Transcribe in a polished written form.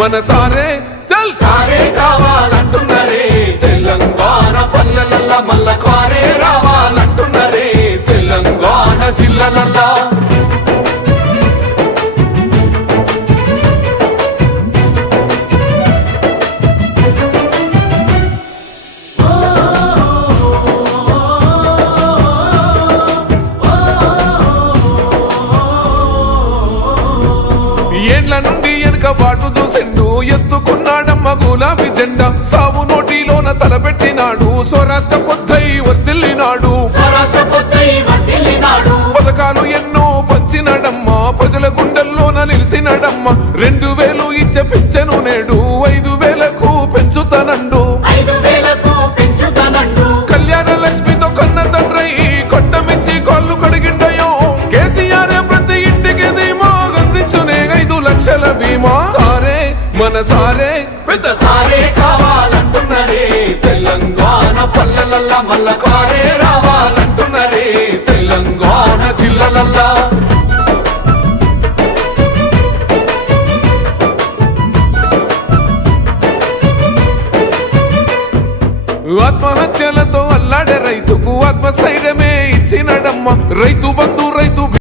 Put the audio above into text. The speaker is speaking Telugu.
మన సారే చల్ సారే కావాలంటున్నారే తెలంగాణ పల్లెలల్లా మల్ల కారే రావాలంటున్నారే తెలంగాణ జిల్లాలల్లా ఏండ్ల నుండి వెనక బాటు చూసిండు ఎత్తుకున్నాడమ్మ గులాబీ జెండా సావు నోటిలోన తలపెట్టినాడు స్వరాష్ట్ర పొద్దై వర్దిల్లినాడు పథకాలు ఎన్నో పంచినాడమ్మ ప్రజల గుండెల్లోన నిలిసినాడమ్మ 2000 ఇచ్చే పెంచెను నేడు 5000కు పెంచుతానండు కళ్యాణ లక్ష్మితో కన్న తండ్రై కొట్టమిచ్చి కాళ్ళు కడిగిండయో కేసీఆర్ ప్రతి ఇంటికి ధీమా అందించునే 5 లక్షల బీమా సారే మన సారే పెద్ద సారే కావాలంటున్నరే తెలంగాణ పల్లెలల్లా మల్ల కారే రావాలంటున్నరే తెలంగాణ జిల్లాలల్లా ఆత్మహత్యలతో అల్లాడే రైతుకు ఆత్మస్థైర్యమే ఇచ్చినడమ్మ రైతు బంధు రైతు